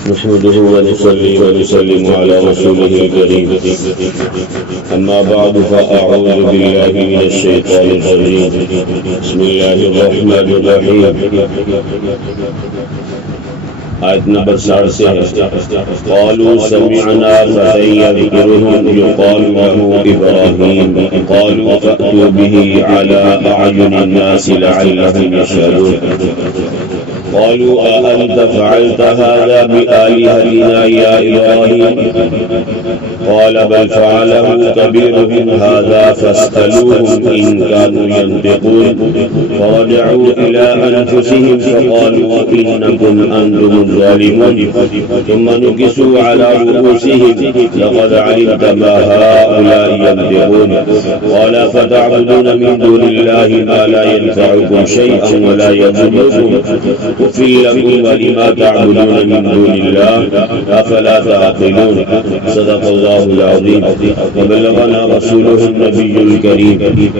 نحمده ونصلي ونسلم على رسوله الكريم أما بعد فأعوذ بالله من الشيطان الرجيم بسم الله الرحمن الرحيم آیت نمبر 60 سے ہے قالوا سمعنا فتى يذكرهم يقال له إبراهيم قالوا فأتوا به على أعين الناس لعلهم يشهدون قالوا أأنت فعلت هذا بآلهتنا يا إبراهيم قال بل فعله كبيرهم هذا فاسألوهم إن كانوا ينطقون فرجعوا إلى أنفسهم فقالوا إنكم أنتم الظالمون ثم نكسوا على رؤوسهم لقد علمت ما هؤلاء ينطقون قال فتعبدون من دون الله ما لا ينفعكم شيئا ولا يضركم أفل لكم ولما تعبدون من دون الله أفلا تعقلون صدق الله العظيم وبلغنا رسوله النبي الكريم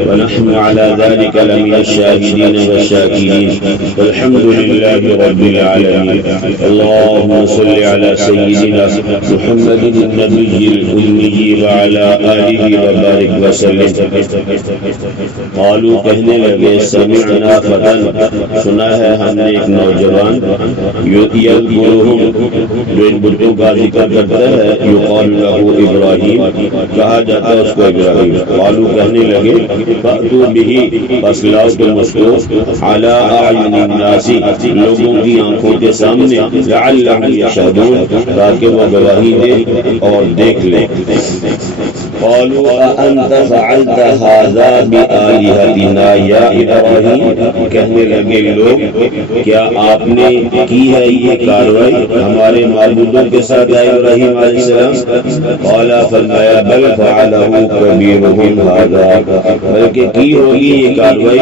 ونحن على ذلك لمن الشاهدين والشاكرين والحمد لله رب العالمين اللهم صل على سيدنا محمد النبي الأمي وعلى آله وبارك وسلم قالوا کہنے لگے سمعنا فتى سنا ہے ہم نے ایک نوجوان یذکرهم جو ان بتوں کا ذکر کرتا ہے یقال له ابراہیم کہا جاتا ہے اس کو ابراہیم قالوا کہنے لگے فأتوا به پس لاؤ تم اس کو علی اعین الناس لوگوں کی آنکھوں کے سامنے لعلهم یشهدون تاکہ وہ گواہی دے اور دیکھ لیں قالوا أأنت فعلت هذا بآلهتنا يا إبراهيم کہنے لگے لوگ کیا آپ نے کی ہے یہ کاروائی ہمارے معبودوں کے ساتھ اے ابراہیم علیہ السلام قال فرمایا بل فعله كبيرهم هذا بلکہ کی ہوگی یہ کاروائی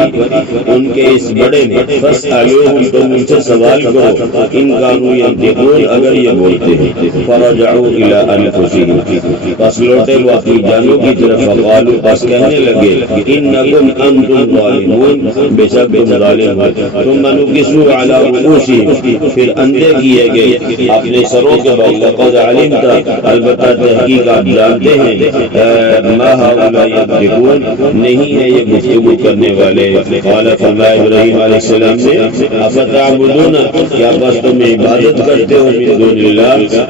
ان کے اس بڑے نے فاسألوهم تم ان سے سوال کرو ان كانوا ينطقون اگر یہ بولتے ہیں فرجعوا إلى أنفسهم پس لوٹے وہ اپنی جانوں کی طرف فقالوا پس کہنے لگے انکم انتم ظالمون بے شک تم ظالم ہو ثم نکسوا علی رؤوسہم پھر اندھے کیے گئے اپنے سروں کے بل لقد علمت البتہ تحقیق آپ جانتے ہیں ما هؤلاء ينطقون نہیں ہے یہ گفتگو کرنے والے قال فرمایا ابراہیم علیہ السلام نے افتعبدون کیا بس تم عبادت کرتے ہو من دون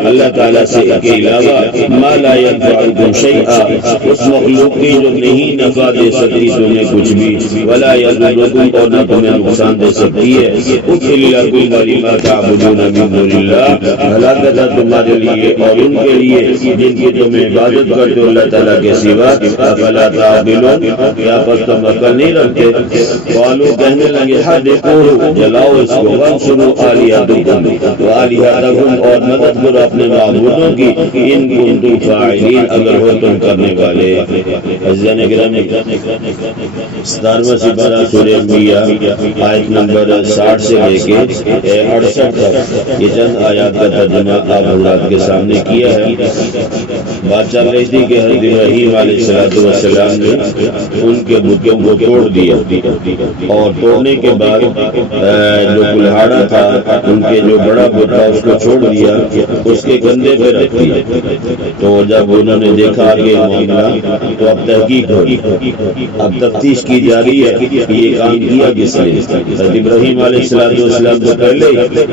اللہ تعالیٰ سے کے علاوہ ما لا ينفعكم شيئا اس مخلوق کی جو نہیں نفع دے سکتی تمہیں کچھ بھی ولا یضرکم اور نہ تمہیں نقصان دے سکتی ہے افل لکم ولما تعبدون من دون اللہ ہلاکت ہے تمہارے لیے اور ان کے لیے جن کی تم عبادت کرتے ہو اللہ تعالیٰ کے سوا افلا تعقلون کیا پس تم عقل نہیں رکھتے قالوا کہنے لگے حرقوه جلاؤ اس کو وانصروا آلہتکم تو آلہتکم اور مدد کرو اپنے معبودوں کی ان کنتم فاعلین اگر ہو تم کرنے والے عزیزان گرامی 17واں سپارہ سورہ انبیاء آیت نمبر 60 سے لے کے 68 تک یہ چند آیات کا ترجمہ آپ حضرات کے سامنے کیا ہے بات چل رہی تھی کہ حضرت ابراہیم علیہ السلام نے ان کے بتوں کو توڑ دیا اور توڑنے کے بعد جو کلہاڑا تھا ان کے جو بڑا بت تھا اس کو چھوڑ دیا اس کے کندھے پہ رکھ دیا تو جب انہوں نے دیکھا کہ معاملہ تو اب تحقیق ہوئی اب تفتیش کی جا رہی ہے کہ یہ کام کیا کس نے حضرت ابراہیم علیہ السلام تو پہلے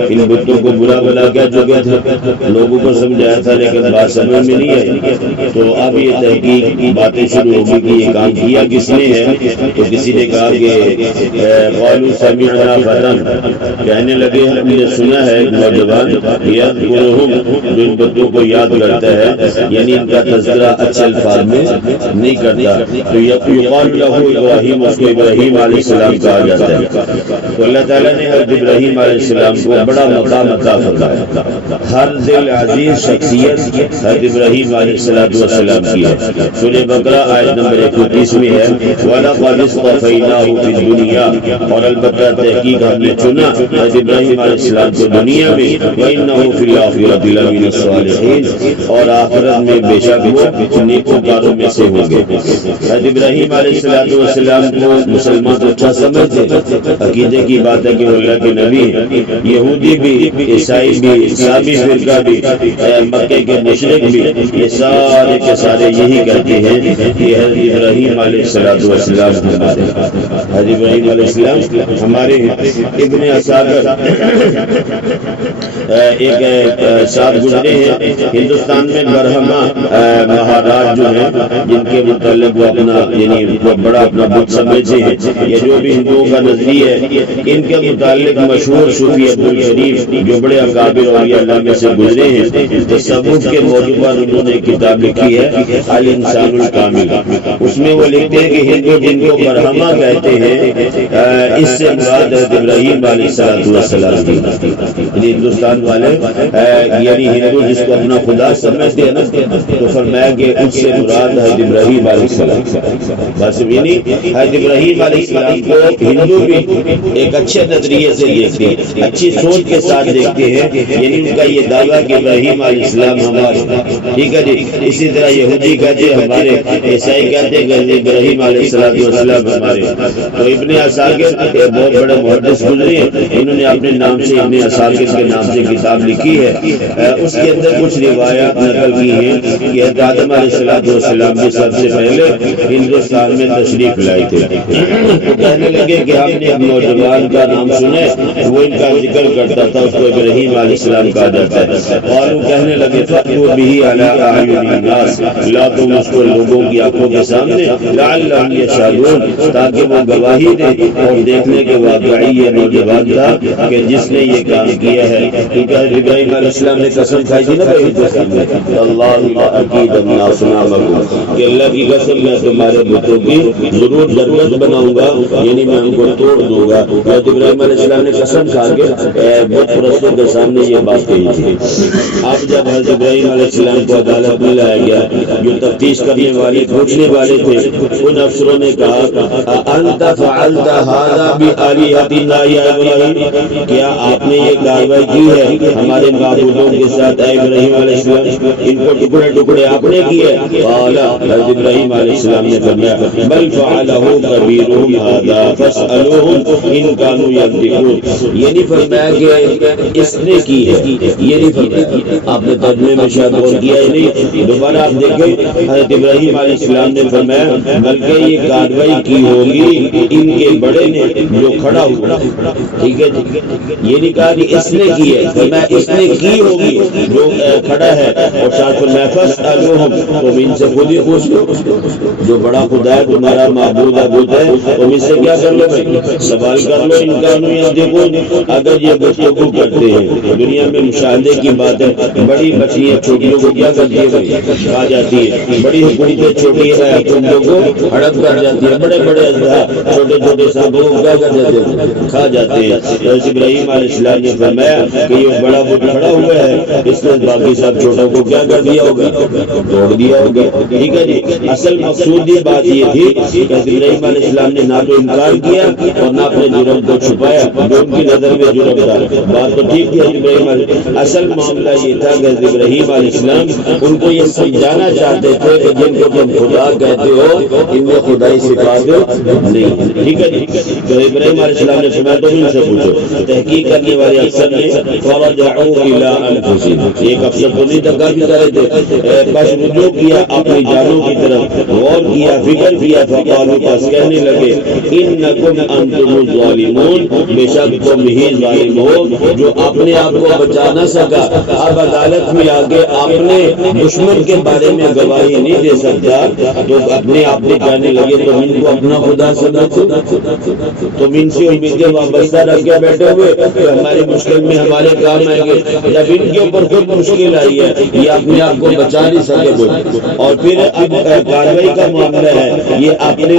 ان بتوں کو برا بلا کہہ چکے تھے لوگوں کو سمجھایا تھا لیکن بات سمجھ میں نہیں آئی تو اب یہ تحقیق باتیں شروع ہوگی کہ یہ کام کیا کس نے ہے تو کسی نے کہا کہ قالوا سمعنا فتى کہنے لگے ہم نے سنا ہے ایک نوجوان یذکرهم جو ان بتوں کو یاد کرتا ہے یعنی ان کا تذکرہ اچھے الفاظ میں نہیں کرتا تو یقال له ابراہیم اس کو ابراہیم علیہ السلام کہا جاتا ہے تو اللہ تعالیٰ نے حضرت ابراہیم علیہ السلام کو بڑا مقام عطا فرمایا ہر دل عزیز شخصیت حضرت ابراہیم علیہ علیہ السلام کی ہے۔ سورہ بقرہ آیت نمبر 31 میں ہے وَلَقَدِ اصْطَفَيْنَاهُ فِي الدُّنْيَا، اور البتہ تحقیق ہم نے چنا حضرت ابراہیم علیہ السلام کو دنیا میں، وَإِنَّهُ فِي الْآخِرَةِ لَمِنَ الصَّالِحِينَ، اور آخرت میں بے شک وہ نیکوکاروں میں سے ہوں گے۔ حضرت ابراہیم علیہ السلام کو مسلمان تو اچھا سمجھتے، عقیدے کی بات ہے کہ وہ اللہ کے نبی ہیں۔ یہودی بھی، عیسائی بھی، اسلامی فرقہ بھی، مکے کے مشرک بھی، یہ سارے کے سارے یہی کہتے ہیں کہ حضرت ابراہیم علیہ السلام ہمارے، حضرت ابراہیم علیہ السلام ہمارے ابن اصاغر ایک ساتھ گزرے ہیں ہندوستان میں برہما مہاراج جو ہیں جن کے متعلق وہ اپنا یعنی بڑا اپنا بت سمجھتے ہیں، یہ جو بھی ہندوؤں کا نظریہ ہے ان کے متعلق مشہور صوفی عبدالشریف جو بڑے اکابر اولیاء اللہ میں سے گزرے ہیں، تصوف کے موضوع پر انہوں نے کتاب لکھی ہے الانسان الکامل۔ اس میں وہ لکھتے ہیں کہ ہندو جن کو برہما کہتے ہیں اس سے مراد حضرت ابراہیم علیہ السلام کی، یعنی ہندوستان والے یعنی ہندو جس کو اپنا خدا سمجھتے ہیں نا، تو فرمایا کہ اس سے مراد حضرت ابراہیم علیہ السلام۔ بس یعنی حضرت ابراہیم علیہ السلام کو ہندو بھی ایک اچھے نظریے سے دیکھتے ہیں، اچھی سوچ کے ساتھ دیکھتے ہیں، یعنی ان کا یہ دعویٰ کہ ابراہیم علیہ السلام ہمارے، ٹھیک ہے جی۔ اسی طرح یہودی کہتے ہمارے، عیسائی کہتے کہ ابراہیم علیہ السلام ہمارے۔ تو ابن اصاغر بہت بڑے محدث گزرے ہیں، انہوں نے اپنے نام سے ابن اصاغر کے نام سے کتاب لکھی ہے، اس کے اندر کچھ روایات نقل کی ہیں کہ حضرت آدم علیہ السلام بھی سب سے پہلے ہندوستان میں تشریف لائے تھے۔ تو کہنے لگے کہ ہم نے اب نوجوان کا نام سنے، وہ ان کا ذکر کرتا تھا، اس کو ابراہیم علیہ السلام کہا جاتا ہے، اور وہ کہنے لگے فَأْتُوا بِهِ عَلَىٰ أَعْيُنِ النَّاسِ، لا تم اس کو لوگوں کی آنکھوں کے سامنے، لَعَلَّهُمْ يَشْهَدُونَ، تاکہ وہ گواہی دیں اور دیکھنے کے واقعی یہ نوجوان تھا کہ جس نے یہ کام کیا ہے۔ کیونکہ ابراہیم علیہ السلام نے قسم کھائی تھی نا بھائی اللہ کہ اللہ کی قسم میں تمہارے بتوں کی ضرور درگت بناؤں گا، یعنی میں ان کو توڑ دوں گا۔ حضرت ابراہیم علیہ السلام نے قسم کھا کے بت پرستوں کے سامنے یہ بات کہی تھی۔ اب جب حضرت ابراہیم علیہ السلام کو عدالت میں لایا گیا، جو تفتیش کرنے والے پوچھنے والے تھے ان افسروں نے کہا انت فعلت هذا بآلهتنا یا ابراہیم، کیا آپ نے یہ کارروائی کی ہے ہمارے معبودوں کے ساتھ اے ابراہیم علیہ السلام، ان کو ٹکڑے ٹکڑے آپ نے کیے؟ قال، حضرت ابراہیم علیہ السلام نے فرمایا بل فعلہ کبیرہم ھذا فاسألوہم ان کانوا ینطقون، یعنی فرمایا کہ اس نے کی ہے، یہ نہیں فرمایا۔ آپ نے ترجمے میں شاید غور کیا ہے نہیں، دوبارہ آپ دیکھیں حضرت ابراہیم علیہ السلام نے فرمایا بلکہ یہ کارروائی کی ہوگی ان کے بڑے نے جو کھڑا ہوا، ٹھیک ہے، یہ نہیں کہا کہ اس نے کی ہے، فرمایا اس نے کی ہوگی جو کھڑا ہے، اور ساتھ فرمایا فاسألوہم، تم ان سے خود ہی پوچھ لو، جو بڑا خدا ہے تمہارا معبود عبود ہے، تم اس سے کیا کر لو بھائی، سوال کر لو ان کانوا ینطقون، اگر یہ گفتگو کرتے ہیں۔ دنیا میں مشاہدے کی بات ہے، بڑی مچھلیاں چھوٹیوں کو کیا کرتی ہے بھائی، کھا جاتی ہے، بڑی حکومتیں چھوٹی حکومتوں کو ہڑپ کر جاتی ہے، بڑے بڑے اژدہا چھوٹے چھوٹے سانپوں کو کیا کر دیتے ہیں، کھا جاتے ہیں۔ حضرت ابراہیم علیہ السلام نے فرمایا کہ یہ بڑا بت کھڑا ہوا ہے، اس نے باقی سب چھوٹوں کو کیا کر دیا ہوگا، توڑ دیا ہوگا، ٹھیک ہے جی۔ اصل مقصودی بات یہ تھی کہ حضرت ابراہیم علیہ السلام نے نہ تو انکار کیا اور نہ اپنے جرم کو چھپایا، جو ان کی نظر میں جرم تھا، بات تو ٹھیک تھی حضرت ابراہیم علیہ، اصل معاملہ یہ تھا کہ حضرت ابراہیم علیہ السلام ان کو یہ سمجھانا چاہتے تھے کہ جن کو تم خدا کہتے ہو ان میں خدائی صفات نہیں، ٹھیک ہے جی۔ تو ابراہیم علیہ السلام نے فرمایا تم ان سے پوچھو۔ تحقیق کرنے والے افسر نے فرجعوا الی انفسہم، ایک افسر تو نہیں دھکا بھی کرے تھے، بس رجوع کیا اپنی جانوں کی طرف، غور کیا، فکر کیا، فقالوا، پس کہنے لگے انکم انتم الظالمون، بے شک تم ہی ظالم ہو جو اپنے آپ کو بچا نہ سکا، اب عدالت میں آگے اپنے دشمن کے بارے میں گواہی نہیں دے سکتا، تو اپنے آپ نے کہنے لگے تم ان کو اپنا خدا سمجھو، تم ان سے امیدیں وابستہ رکھ کے بیٹھے ہوئے کہ ہماری مشکل میں ہمارے کام آئیں گے. جب ان کے اوپر خود مشکل آئی ہے یہ اپنے آپ کو بچا نہیں سکے وہ, اور پھر اب کارروائی کا معاملہ ہے, یہ اپنے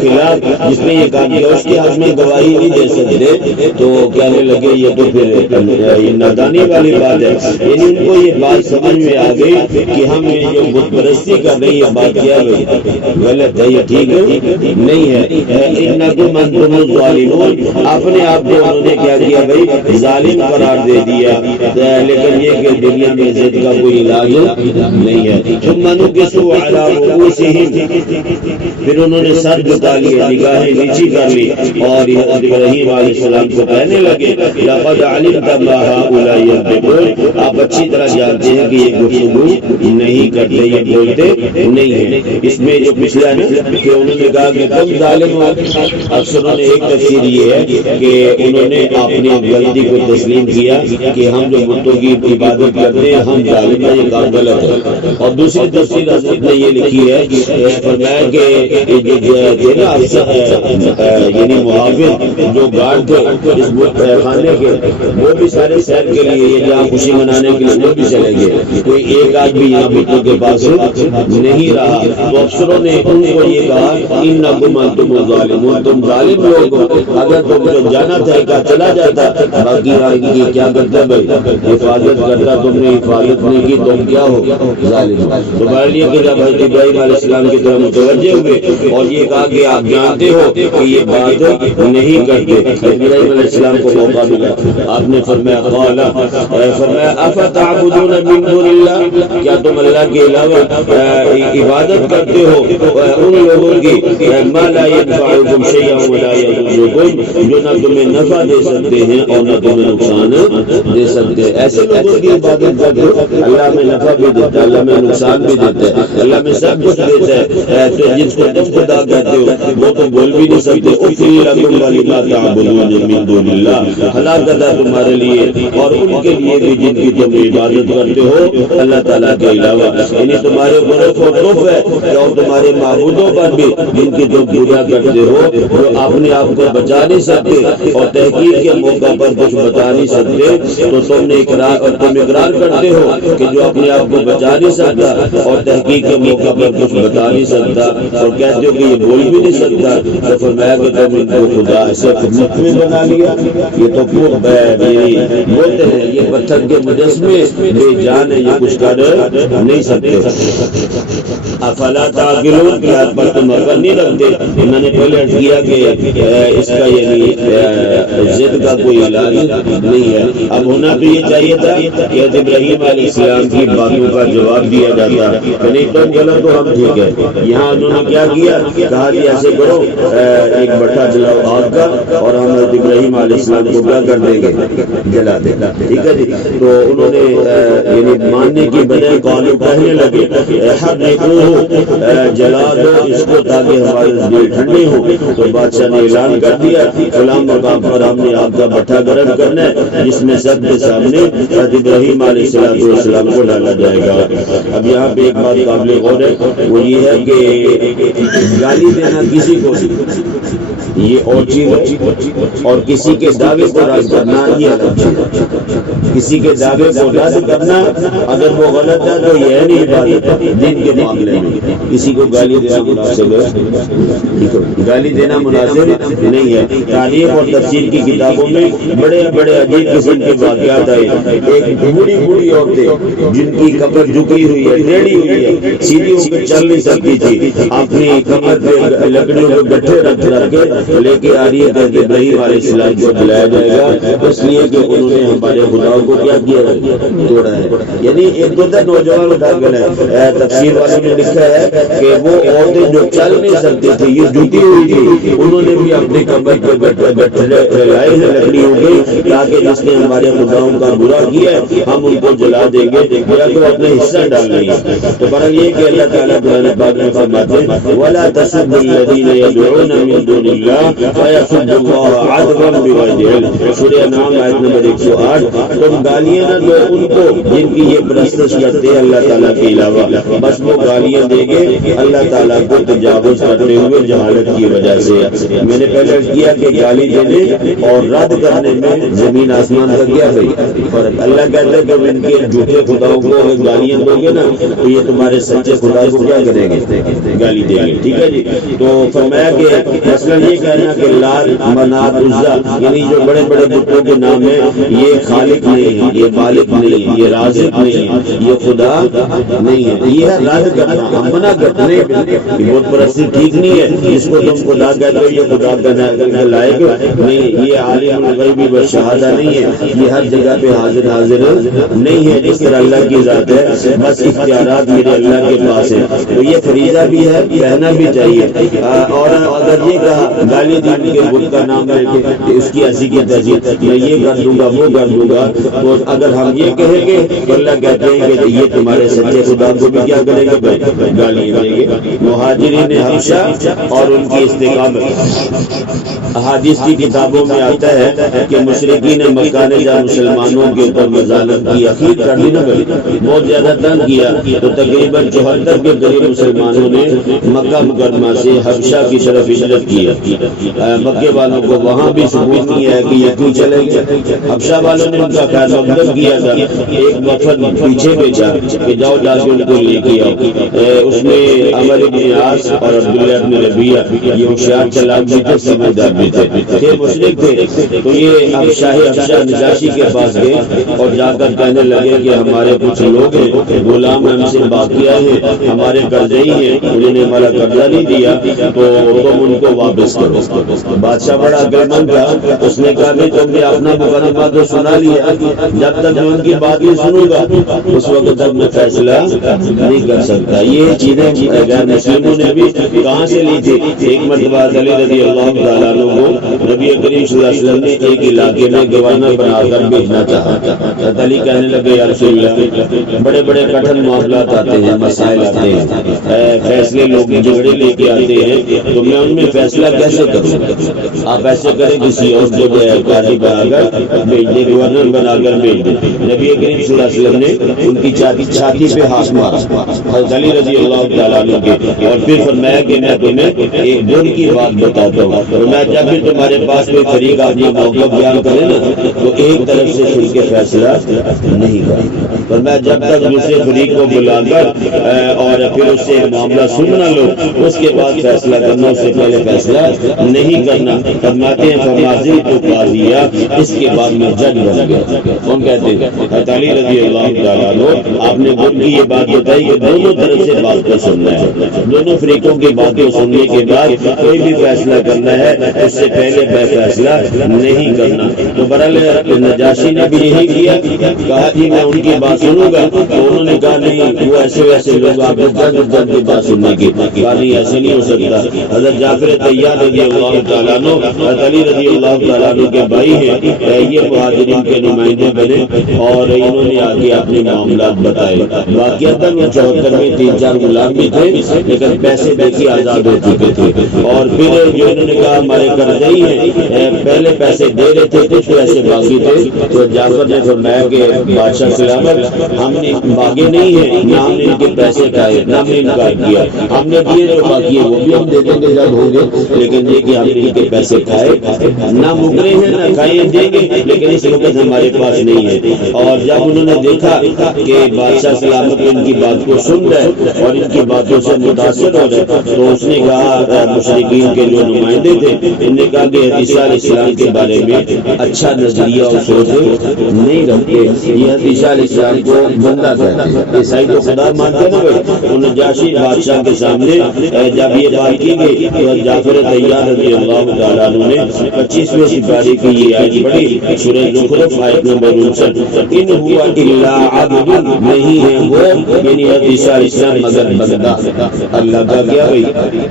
خلاف جس نے یہ کام کیا اس کے حق میں گواہی نہیں دے سکتے, تو کہنے لگے یہ تو پھر نادانی والی بات ہے. یعنی ان کو یہ بات سمجھ میں آ گئی کہ ہم یہ جو بت پرستی کر رہے ہیں یہ بات کیا غلط ہے, یہ ٹھیک نہیں ہے. انکم انتم الظالمون, اپنے آپ کو انہوں نے کیا کیا بھائی ظالم قرار دے دیا, لیکن یہ کہ دنیا میں ضد کا کوئی علاج نہیں ہے. ثم نكسوا على رؤوسهم, پھر انہوں نے سر جھکا لیے, نگاہیں نیچی کر لی اور حضرت ابراہیم علیہ السلام کو کہنے لگے لقد علمت ما هؤلاء ينطقون, آپ اچھی طرح جانتے ہیں کہ یہ گفتگو نہیں کرتے, یہ بولتے نہیں ہیں. اس میں جو پچھلا ہے کہ انہوں نے کہا کہ تم ظالم ہو, افسروں نے ایک تفسیر یہ ہے کہ انہوں نے اپنی غلطی کو تسلیم کیا کہ ہم جو بتوں کی عبادت کرتے ہیں ہم ظالم ہیں, یہ کام غلط ہے. اور دوسری تفسیر حضرت نے یہ لکھی ہے فرمایا کہ جو نا یعنی محافظ جو گارڈ تھے اس خانے کے, وہ بھی سارے شہر کے لیے یہ جہاں خوشی منانے کے لیے وہ بھی چلے گئے, کوئی ایک آدمی یہاں بتوں کے پاس نہیں رہا. تو افسروں نے ان کو یہ کہا انکم انتم الظالمون, تم ظالم لوگ ہو, اگر تم جو جانا تھا کہ چلا جاتا, باقی آگے کی کیا کرتا بھائی حفاظت کرتا, تم نے حفاظت نہیں کی تم کیا ہو ظالم. تو بہرحال یہ کہ جب حضرت ابراہیم علیہ السلام کی طرف متوجہ ہوئے اور یہ کہا کہ آپ جانتے ہو کہ یہ بات نہیں کرتے, ابراہیم علیہ السلام کو موقع ملا, آپ نے فرمایا قال فرمایا افتعبدون من دون اللہ, کیا تم اللہ کے علاوہ عبادت کرتے ہو ان لوگوں کی ما لا ينفعكم شيئا ولا يضركم, جو نہ تمہیں نفع دے سکتے ہیں اور نہ تمہیں نقصان دے سکتے ہیں. ایسے لوگوں کی عبادت کرتے ہو, اللہ میں نفع بھی دیتا ہے, اللہ میں نقصان بھی دیتا ہے, اللہ میں سب کچھ دیتا ہے. تو جس کو تم خدا کہتے ہو وہ تو بول بھی نہیں سکتے. افل لکم ولما تعبدون من دون اللہ, ہلاکت ہے تمہارے لیے اور ان کے لیے بھی جن کی تم عبادت کرتے ہو اللہ تعالیٰ کے علاوہ. یعنی تمہارے اوپر خوف ہے اور تمہارے معبودوں پر بھی جن کی تم پوجا کرتے ہو جو اپنے آپ کو بچا نہیں سکتے اور تحقیق کے موقع پر کچھ بتا نہیں سکتے, تو تم نے اقرار کرتے ہو کہ جو اپنے آپ کو بچا نہیں سکتا اور تحقیق کے موقع پر کچھ بتا نہیں سکتا اور کہتے ہو کہ یہ بول بھی نہیں سکتا, تو فرمایا کہ تم ان کو خدا ایسے خدمت میں بنا لیا. یہ تو بولتے ہیں یہ پتھر کے مجسمے بے جان ہے, یہ کچھ کر نہیں سکتے. افلا تعقلون, کیا پر تم عقل نہیں رکھتے. میں نے پہلے عرض کیا کہ اس کا یعنی ضد کا کوئی علاج نہیں ہے. اب ہونا تو یہ چاہیے تھا کہ ابراہیم علیہ السلام کی باتوں کا جواب دیا جاتا, نہیں تم غلط تو ہم ٹھیک ہے. یہاں انہوں نے کیا کیا, کہا کہ ایسے کرو ایک بٹھا جلاؤ آگ کا اور ہم ابراہیم علیہ السلام کو کیا کر دیں گے, جلا دیں. ٹھیک ہے جی. تو انہوں نے یعنی ماننے کی بجائے قانون کہنے لگے جلا دو اس کو تاکہ ہمارے دل ٹھنڈے ہوں. تو بادشاہ نے اعلان کر دیا فلاں مقام پر ہم نے آپ کا بٹھا گرم کرنا ہے جس میں سب کے سامنے ابراہیم علیہ السلام کو ڈالا جائے گا. اب یہاں پہ ایک بات قابل غور ہے, وہ یہ ہے کہ گالی دینا کسی کو یہ اور چیز اور کسی کے دعوے کو رد کرنا یہ الگ چیز. کسی کے دعوے کو رد کرنا اگر وہ غلط ہے تو یہ نہیں بات دین کے معاملے میں کسی کو گالی دینا مناسب ہے, گالی دینا مناسب نہیں ہے. تاریخ اور تفسیر کی کتابوں میں بڑے بڑے عجیب قسم کے واقعات آئے. ایک بوڑھی بوڑھی عورتیں جن کی کمر جھکی ہوئی ہے, ٹیڑھی ہوئی ہے, سیڑھیوں پہ چل نہیں سکتی تھی, اپنی کمر پہ لکڑیوں کے گٹھے رکھ کے لے کے آ رہی ہے کہ ابراہیم علیہ السلام کو بلایا جائے گا, اس لیے کہ انہوں نے ہمارے خداؤں کو کیا کیا ہے, توڑا ہے. یعنی ایک دو نوجوان اٹھا کر تفسیر والوں نے لکھا ہے کہ وہ عورتیں جو چل نہیں سکتی تھی, یہ جھکی ہوئی تھی, انہوں نے بھی اپنے کمر پہ گٹھے لائے ہیں لکڑیوں کے تاکہ جس نے ہمارے خداؤں کا برا کیا ہے ہم ان کو جلا دیں گے یا تو اپنا حصہ ڈال لیں گے. تو برحال یہ کہ اللہ تعالیٰ قرآن پاک میں فرماتے ہیں وَلَا تَسُبُّوا الَّذِينَ يَدْعُونَ مِن دُونِ اللَّهِ فَيَسُبُّوا اللَّهَ عَدْوًا بِغَيْرِ عِلْمٍ. سورہ انعام آیت نمبر 108. تو تم گالیاں نہ دو ان کو جن کی یہ پرستش کرتے ہیں اللہ تعالیٰ کے علاوہ، بس وہ گالیاں دیں گے اللہ تعالیٰ کو تجاوز کرتے ہوئے جہالت کی وجہ سے۔ میں نے پہلے کیا کہ گالی دینے اور رد کرنے میں زمین آسمان کا کیا بھائی فرق۔ اللہ کہتا ہے کہ ان کے جھوٹے خداؤں کو اگر گالیاں دو گے نا تو یہ تمہارے سچے خدا کو کیا کریں گے، گالی دیں گے، ٹھیک ہے جی۔ تو فرمایا کہ مثلا یہ کہنا کہ لات منات عزا یعنی جو بڑے بڑے بتوں کے نام ہیں یہ خالق نہیں ہے، یہ مالک نہیں ہے، یہ رازق نہیں ہے، یہ خدا نہیں ہے، یہ ہے رد کرنا، ہم منع کرتے ہیں۔ یہ بت پرستی ٹھیک نہیں ہے، جس کو تم خدا کہتے ہو یہ خدا کا لائق نہیں، یہ عالم الغیب والشہادہ نہیں ہے، یہ ہر جگہ پہ حاضر نہیں ہے جس طرح اللہ کی ذات ہے، بس اختیارات میرے اللہ کے پاس ہیں۔ تو یہ فریضہ بھی ہے، کہنا بھی چاہیے۔ اور اگر یہ کہا گالی دی کے بت کا نام لے کے اس کی ایسی کی تیسی میں یہ کر دوں گا وہ کر دوں گا، تو اگر ہم یہ کہیں گے تو اللہ کہتے ہیں کہ یہ تمہارے سچے خدا کو بھی کیا کریں گے بھائی، گالی دیں گے۔ مہاجرین حبشہ اور ان کی استقامت، احادیث کی کتابوں میں آتا ہے کہ مشرکین مکہ نے جب مسلمانوں کے اوپر مظالم کی، اخیر کر دی نا بھائی، بہت زیادہ تنگ کیا، تو تقریباً 74 کے قریب مسلمانوں نے مکہ مکرمہ سے حبشہ کی طرف ہجرت کی۔ مکے والوں کو وہاں بھی ثبوت نہیں ہے کہ یہ کیوں چلے گئے۔ حبشہ والوں نے ان کا خیر مقدم کیا تھا، ایک وفد پیچھے بھیجا کہ جاؤ جا کے ان کو لے کے آؤ۔ اس میں عمر بن عاص اور عبداللہ بن ربیعہ یہ ہوشیار چلاک بھی تھے، سمجھدار بھی تھے، مشرک تھے۔ تو یہ اب شاہ حبشہ نجاشی کے پاس گئے اور جا کر کہنے لگے کہ ہمارے کچھ لوگ ہیں غلام ہم سے باقی آئے ہیں، ہمارے قرضے ہی ہیں، انہوں نے ہمارا قرضہ نہیں دیا تو تم ان کو واپس کرو۔ بادشاہ بڑا عقلمند تھا، اس نے کہا کہ تم نے اپنا مقدمہ تو سنا لیا، جب تک میں ان کی بات نہیں سنوں گا اس وقت تک میں فیصلہ نہیں کر سکتا۔ یہ چیزیں غیر مسلموں نے بھی کہاں سے لی تھی؟ ایک مرتبہ علی رضی اللہ تعالیٰ عنہ کو نبی کریم صلی اللہ علیہ وسلم نے ایک علاقے میں گورنر بنا کر بھیجنا چاہا۔ علی کہنے لگے یا رسول اللہ بڑے بڑے کٹھن معاملات آتے ہیں، مسائل آتے ہیں، فیصلے لوگ جھگڑے لے کے آتے ہیں، تو میں ان میں فیصلہ کیسے کروں؟ آپ ایسے کریں کسی اور کو قاضی بنا کر بھیج دیں، گورنر بنا کر بھیج دیں۔ نبی کریم صلی اللہ علیہ وسلم نے ان کی چھاتی پہ ہاتھ مارا حضرت علی رضی اللہ تعالیٰ عنہ کے، اور پھر فرمایا کہ میں تمہیں ایک دن کی بات بتاتا ہوں، فرمایا جب بھی تمہارے پاس کوئی فریق اپنا موقع بیان کرے نا تو ایک طرف سے سن کے فیصلہ نہیں کرے، فرمایا جب تک دوسرے فریق کو بلا کر اور پھر اس سے معاملہ سن نہ لو اس کے بعد فیصلہ کرنا، اس سے پہلے فیصلہ نہیں کرنا۔ فرماتے ہیں فمازل تو قاضیہ، اس کے بعد میں جج بن گیا۔ کون کہتے ہیں؟ حضرت علی رضی اللہ تعالیٰ عنہ۔ آپ نے دن کی یہ بات بتائی کہ دونوں طرف سے بات کو سننا ہے، دونوں فریقوں کی باتیں سننے کے بعد کوئی بھی فیصلہ کرنا ہے اس سے پہلے فیصلہ نہیں کرنا۔ تو برحال نجاشی نے بھی یہی کیا، کہا جی میں ان کی بات سنوں گا، تو انہوں نے کہا نہیں وہ ایسے ویسے لوگ آپ جج کی بات سننے کی، کہا نہیں ایسے نہیں ہو سکتا۔ حضرت جعفر طیار رضی اللہ تعالیٰ عنہ حضرت علی رضی اللہ تعالیٰ عنہ کے بھائی ہیں، یہ مہاجرین کے نمائندے بنے اور انہوں نے آگے اپنے معاملات بتائے۔ واقعتاً 74 میں 3-4 غلام بھی تھے لیکن پیسے دے کے آزاد ہو چکے تھے، اور پھر جو انہوں نے کہا ہمارے قرضے ہی ہیں، پہلے پیسے دے رہے تھے کچھ پیسے باقی تھے، تو جعفر نے فرمایا کہ بادشاہ سلامت ہم نے باقی نہیں ہے، نہ ہم نے ان کے پیسے کھائے نہ ہم نے انکار کیا، ہم نے دیے جو باقی ہے وہ بھی ہم دے دیں گے جب ہوں گے، لیکن یہ کہ ہم نے ان کے پیسے کھائے نہ مکرے ہیں نہ کھائے دیں گے، لیکن اس وقت ہمارے پاس نہیں ہے۔ اور جب انہوں نے دیکھا کہ بادشاہ سلامت ان کی بات کو سن رہے اور ان کی باتوں سے متاثر ہو رہے، تو اس نے کہا مشرکین کے جو نمائندے تھے انہوں نے کہا کہ حدیثہ علیہ السلام کے بارے میں اچھا نظریہ اور سوچ نہیں رکھتے، یہ حدیثہ علیہ السلام کو بندہ کہتے ہیں، عیسائی تو خدا مانتے نا بھائی۔ ان نجاشی بادشاہ کے سامنے جب یہ بات کی گئی تو جعفر طیار رضی اللہ تعالیٰ عنہ نے 25ویں سپارے کی یہ آیت پڑھی، سورہ زخرف آیت نمبر 59، ان ہوا الا عبد، نہیں ہے وہ یعنی حدیثہ علیہ السلام مگر بندہ، اللہ کا کیا بھائی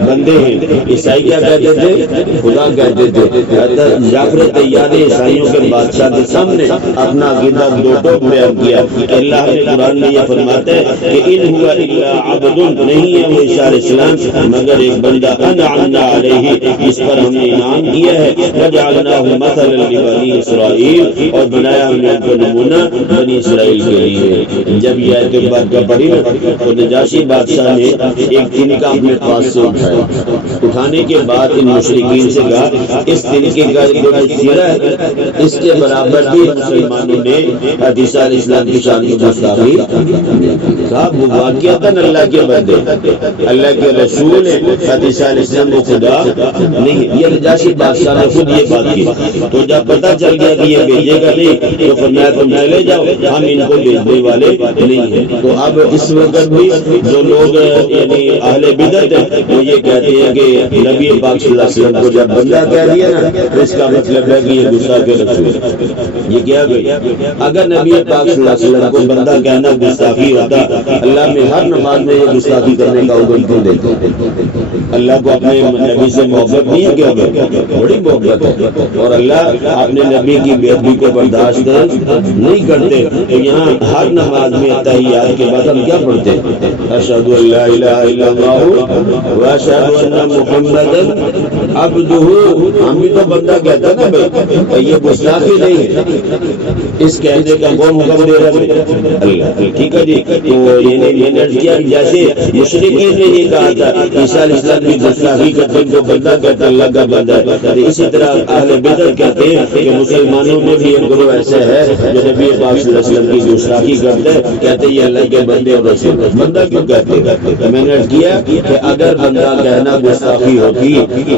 بندے ہیں۔ عیسائی کیا کہتے تھے؟ خدا کہتے تھے۔ جعفر طیار نے عیسائیوں کے بادشاہ کے سامنے اپنا عقیدہ دو ٹوک بیان کیا۔ اللہ نے قرآن میں یہ فرماتا ہے کہ ان ہوا الا عبد، نہیں ہے وہ عیسیٰ علیہ السلام مگر ایک بندہ، انعمنا علیہ، اس پر ہم نے انعام کیا ہے، وجعلناہ مثلا لبنی اسرائیل، اور بنایا ہم نے ان کو نمونہ بنی اسرائیل کے لیے۔ جب یہ آیت بات کا پڑھی نا تو نجاشی بادشاہ نے ایک تنکا اپنے پاس سے اٹھایا، اٹھانے کے بعد ان مشرکین سے کہا اس تنکے کا جو سرا ہے اس کے برابر بھی مسلمانوں نے عیسیٰ علیہ السلام کی شان کو گستاخی کہا۔ وہ واقعتاً اللہ کے بندے، اللہ کے رسول ہیں، عیسیٰ علیہ السلام کو خدا نہیں۔ یہ نجاشی بادشاہ نے خود یہ بات کی، تو جب پتہ چل گیا کہ یہ بھیجے گا نہیں تو فرمایا تم چلے جاؤ، ہم ان کو بھیجنے والے نہیں ہیں۔ تو اب اس وقت بھی جو لوگ یعنی اہل بدعت ہیں وہ یہ کہتے ہیں کہ نبی پاک صلی اللہ علیہ وسلم کو جب بندہ کہہ دیا نا تو اس کا مطلب ہے کہ یہ گستاخ رسول۔ یہ کیا گئی؟ اگر نبی پاک صلی اللہ علیہ وسلم کو بندہ کہنا گستاخی ہوتا، اللہ میں ہر نماز میں یہ گستاخی کرنے کا حکم کیوں دیتے؟ اللہ کو اپنے نبی سے محبت نہیں ہے کیا؟ بڑی محبت ہے، اور اللہ اپنے نبی کی بے ادبی کو برداشت نہیں کرتے۔ تو یہاں ہر نماز میں تحیات کے بعد ہم کیا پڑھتے ہیں؟ اشہد ان لا الہ الا اللہ و اشہد ان محمدًا عبدہ۔ ہم بھی تو بندہ کہتا نا بھائی، یہ گستاخی نہیں ہے، اس کہنے کا کون حکم دے رہا ہے؟ اللہ۔ ٹھیک ہے جی، تو میں نے کیا جیسے مشرکین نے یہ کہا تھا عیسیٰ علیہ السلام کی گستاخی کرتے ان کو بندہ کہتا، اللہ کا بندہ ہے، اسی طرح اہل بدعت کہتے ہیں کہ مسلمانوں میں بھی ایک گروہ ایسا ہے جو نبی پاک صلی اللہ علیہ وسلم کی گستاخی کرتے ہیں، کہتے یہ اللہ کے بندے اور رسول۔ بندہ کیوں کہتے؟ میں نے کیا کہ اگر بندہ کہنا گستاخی ہوتی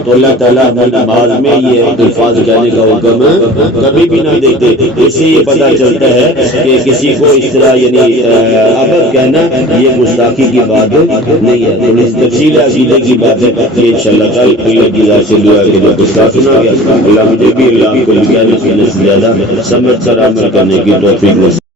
تو اللہ تعالیٰ اپنی نماز میں یہ الفاظ کہنے کا حکم کبھی بھی نہ دیتے۔ اس سے یہ پتہ چلتا ہے کہ کسی کو اس طرح یعنی ابد کہنا یہ گستاخی کی بات نہیں ہے۔ تو اس تفصیل عقیدے کی بات ہے کہ انشاءاللہ تعالی اللہ کی ذات سے دعا کہ جو کچھ سنا گیا اللہ مجھے بھی اللہ کو کہنے سے زیادہ سمجھ کر عمل کرنے کی توفیق نصیب